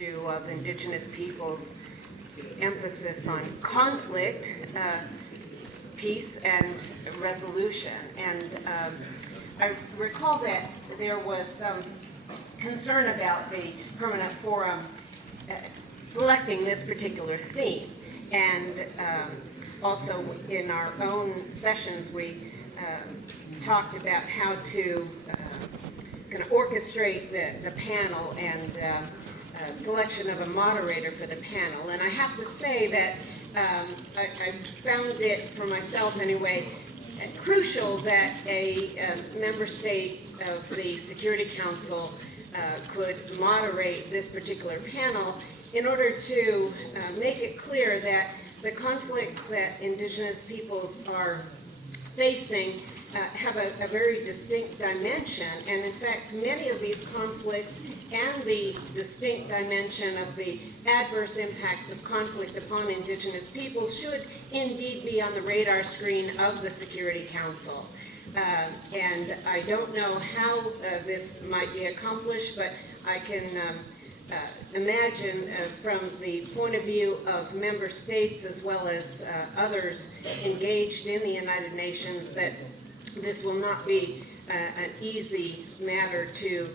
Of Indigenous peoples' emphasis on conflict, peace, and resolution. And I recall that there was some concern about the Permanent Forum selecting this particular theme. And also in our own sessions, we talked about how to kind of orchestrate the panel and selection of a moderator for the panel. And I have to say that I found it, for myself anyway, crucial that a member state of the Security Council could moderate this particular panel in order to make it clear that the conflicts that Indigenous peoples are facing have a very distinct dimension, and in fact many of these conflicts and the distinct dimension of the adverse impacts of conflict upon Indigenous people should indeed be on the radar screen of the Security Council. And I don't know how this might be accomplished, but I can imagine from the point of view of member states as well as others engaged in the United Nations that this will not be an easy matter to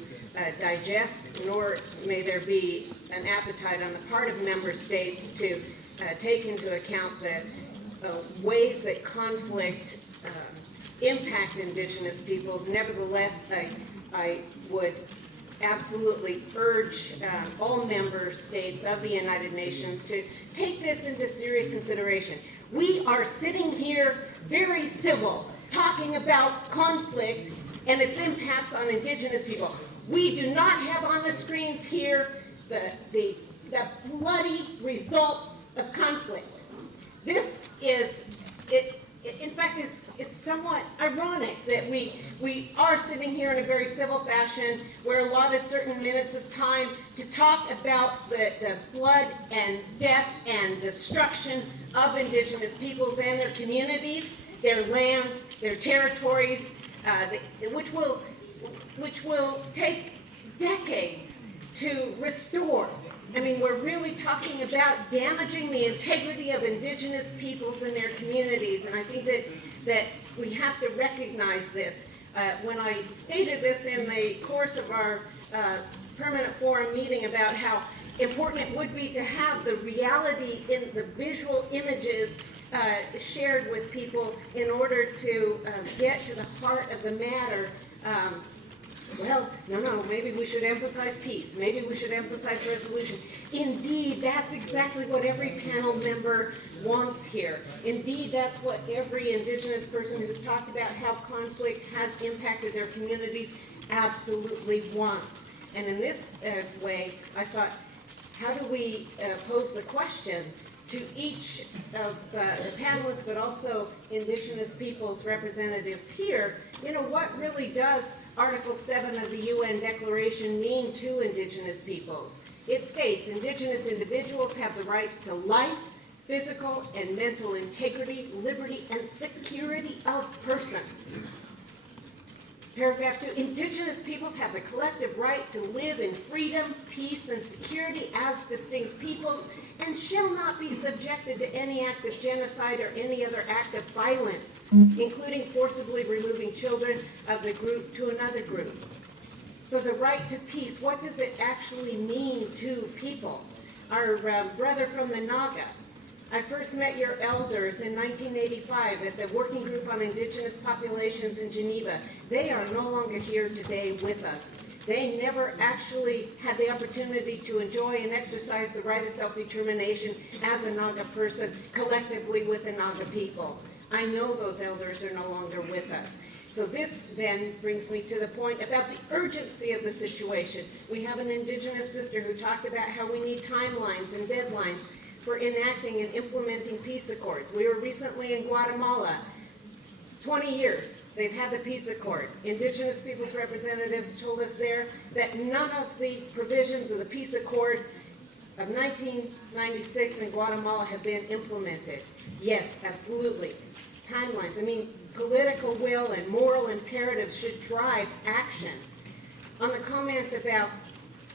digest, nor may there be an appetite on the part of member states to take into account the ways that conflict impact Indigenous peoples. Nevertheless, I would absolutely urge all member states of the United Nations to take this into serious consideration. We are sitting here very civil, talking about conflict and its impacts on Indigenous people. We do not have on the screens here the bloody results of conflict. This is, in fact, it's somewhat ironic that we are sitting here in a very civil fashion. We're allotted certain minutes of time to talk about the blood and death and destruction of Indigenous peoples and their communities, their lands, their territories, which will take decades to restore. I mean, we're really talking about damaging the integrity of Indigenous peoples and their communities, and I think that we have to recognize this. When I stated this in the course of our Permanent Forum meeting about how important it would be to have the reality in the visual images shared with people in order to get to the heart of the matter. Well, no, maybe we should emphasize peace. Maybe we should emphasize resolution. Indeed, that's exactly what every panel member wants here. Indeed, that's what every Indigenous person who's talked about how conflict has impacted their communities absolutely wants. And in this way, I thought, how do we pose the question to each of the panelists, but also Indigenous peoples representatives here, what really does Article 7 of the UN Declaration mean to Indigenous peoples? It states, Indigenous individuals have the rights to life, physical and mental integrity, liberty, and security of person. Paragraph 2, Indigenous peoples have the collective right to live in freedom, peace, and security as distinct peoples, and shall not be subjected to any act of genocide or any other act of violence, including forcibly removing children of the group to another group. So the right to peace, what does it actually mean to people? Our brother from the Naga, I first met your elders in 1985 at the Working Group on Indigenous Populations in Geneva. They are no longer here today with us. They never actually had the opportunity to enjoy and exercise the right of self-determination as a Naga person collectively with the Naga people. I know those elders are no longer with us. So this then brings me to the point about the urgency of the situation. We have an Indigenous sister who talked about how we need timelines and deadlines for enacting and implementing peace accords. We were recently in Guatemala. 20 years they've had the peace accord. Indigenous peoples representatives told us there that none of the provisions of the peace accord of 1996 in Guatemala have been implemented. Yes, absolutely. Timelines. I mean, political will and moral imperatives should drive action. On the comment about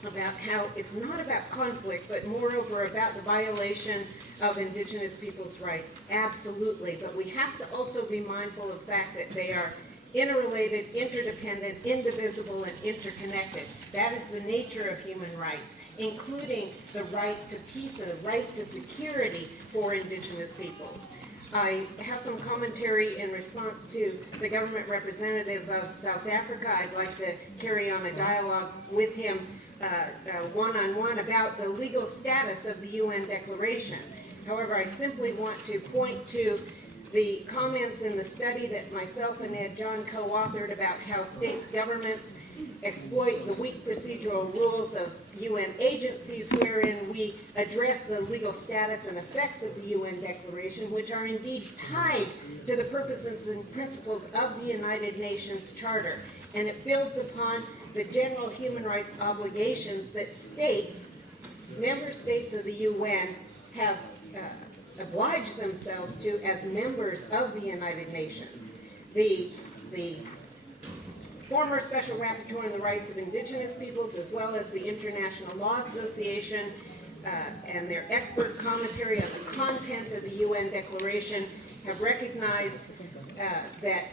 about how it's not about conflict, but moreover about the violation of Indigenous peoples' rights. Absolutely, but we have to also be mindful of the fact that they are interrelated, interdependent, indivisible, and interconnected. That is the nature of human rights, including the right to peace and the right to security for Indigenous peoples. I have some commentary in response to the government representative of South Africa. I'd like to carry on a dialogue with him one-on-one about the legal status of the UN Declaration. However, I simply want to point to the comments in the study that myself and Ed John co-authored about how state governments exploit the weak procedural rules of UN agencies, wherein we address the legal status and effects of the UN Declaration, which are indeed tied to the purposes and principles of the United Nations Charter. And it builds upon the general human rights obligations that states, member states of the UN, have obliged themselves to as members of the United Nations. The former Special Rapporteur on the Rights of Indigenous Peoples, as well as the International Law Association, and their expert commentary on the content of the UN Declaration, have recognized that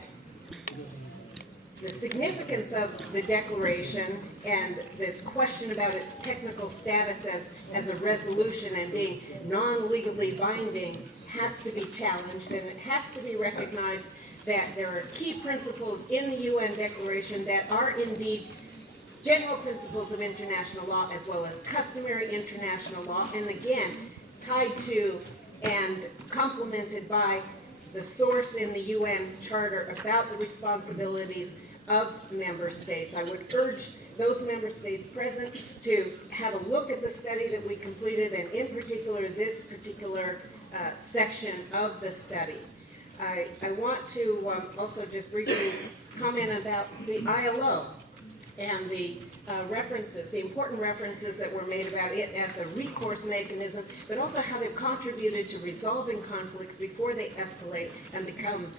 the significance of the Declaration and this question about its technical status as a resolution and being non-legally binding has to be challenged, and it has to be recognized that there are key principles in the UN Declaration that are indeed general principles of international law as well as customary international law, and again tied to and complemented by the source in the UN Charter about the responsibilities of member states. I would urge those member states present to have a look at the study that we completed, and in particular this particular section of the study. I want to also just briefly comment about the ILO and the references, the important references that were made about it as a recourse mechanism, but also how they've contributed to resolving conflicts before they escalate and become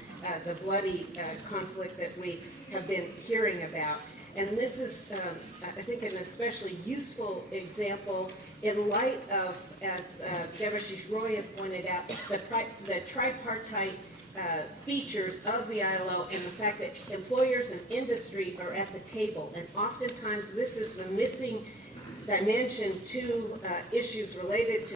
the bloody conflict that we have been hearing about. And this is, I think, an especially useful example in light of, as Devashish Roy has pointed out, the tripartite features of the ILO and the fact that employers and industry are at the table. And oftentimes this is the missing dimension to issues related to